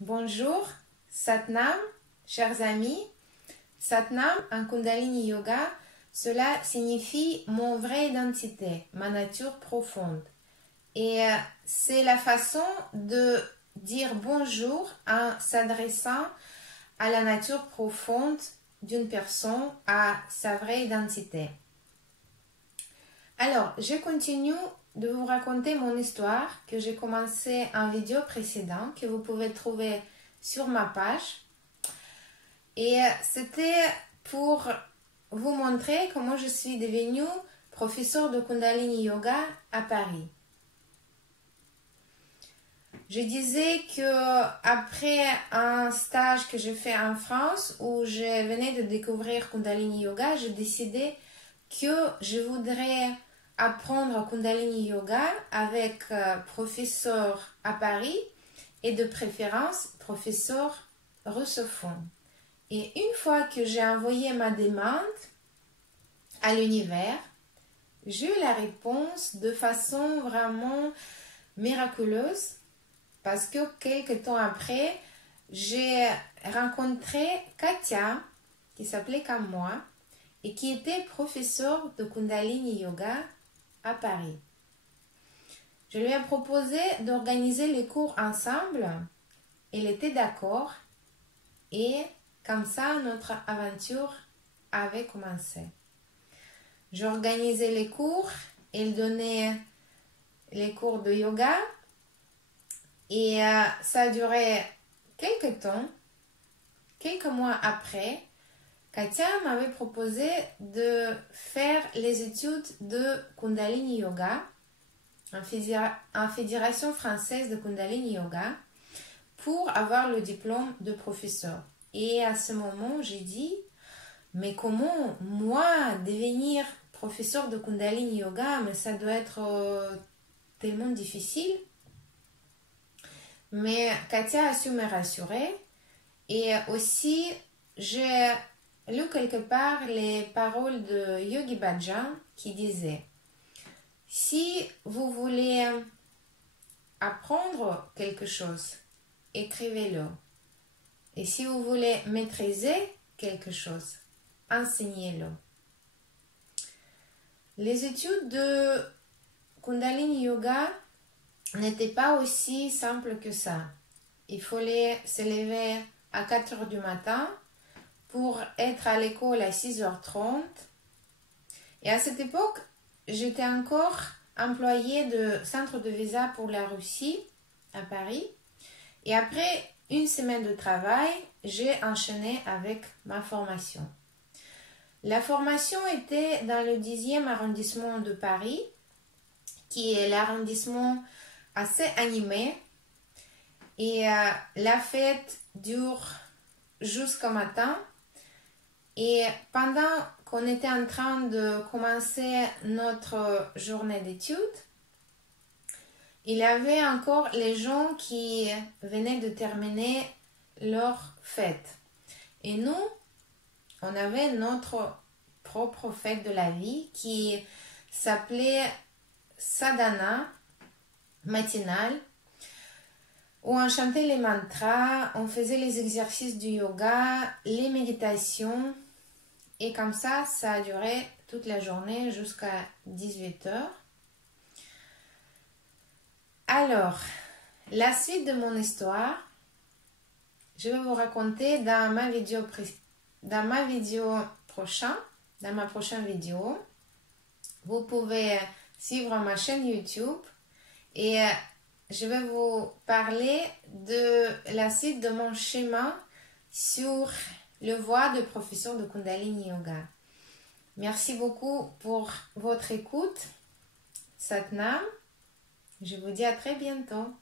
Bonjour, Satnam, chers amis. Satnam en Kundalini Yoga, cela signifie mon vraie identité, ma nature profonde. Et c'est la façon de dire bonjour en s'adressant à la nature profonde d'une personne, à sa vraie identité. Alors, je continue de vous raconter mon histoire que j'ai commencé en vidéo précédent que vous pouvez trouver sur ma page. Et c'était pour vous montrer comment je suis devenue professeure de Kundalini Yoga à Paris. Je disais que après un stage que j'ai fait en France où je venais de découvrir Kundalini Yoga, j'ai décidé que je voudrais apprendre Kundalini Yoga avec professeur à Paris et de préférence professeur russophone. Et une fois que j'ai envoyé ma demande à l'univers, j'ai eu la réponse de façon vraiment miraculeuse parce que quelques temps après, j'ai rencontré Katia qui s'appelait comme moi et qui était professeure de Kundalini Yoga à Paris. Je lui ai proposé d'organiser les cours ensemble. Elle était d'accord et comme ça, notre aventure avait commencé. J'organisais les cours, elle donnait les cours de yoga et ça a duré quelques temps. Quelques mois après, Katia m'avait proposé de faire les études de Kundalini Yoga en Fédération française de Kundalini Yoga pour avoir le diplôme de professeur. Et à ce moment, j'ai dit, mais comment moi devenir professeur de Kundalini Yoga, mais ça doit être tellement difficile. Mais Katia a su me rassurer et aussi j'ai lu quelque part les paroles de Yogi Bhajan qui disait, si vous voulez apprendre quelque chose, écrivez-le. Et si vous voulez maîtriser quelque chose, enseignez-le. Les études de Kundalini Yoga n'étaient pas aussi simples que ça. Il fallait se lever à 4 heures du matin pour être à l'école à 6h30. Et à cette époque, j'étais encore employée de centre de visa pour la Russie à Paris. Et après une semaine de travail, j'ai enchaîné avec ma formation. La formation était dans le 10e arrondissement de Paris, qui est l'arrondissement assez animé. Et la fête dure jusqu'au matin. Et pendant qu'on était en train de commencer notre journée d'études, il y avait encore les gens qui venaient de terminer leur fête. Et nous, on avait notre propre fête de la vie qui s'appelait Sadhana matinale, où on chantait les mantras, on faisait les exercices du yoga, les méditations. Et comme ça a duré toute la journée jusqu'à 18h. Alors, la suite de mon histoire, je vais vous raconter dans ma prochaine vidéo. Vous pouvez suivre ma chaîne YouTube et je vais vous parler de la suite de mon chemin sur le voie de professeur de Kundalini Yoga. Merci beaucoup pour votre écoute. Satnam. Je vous dis à très bientôt.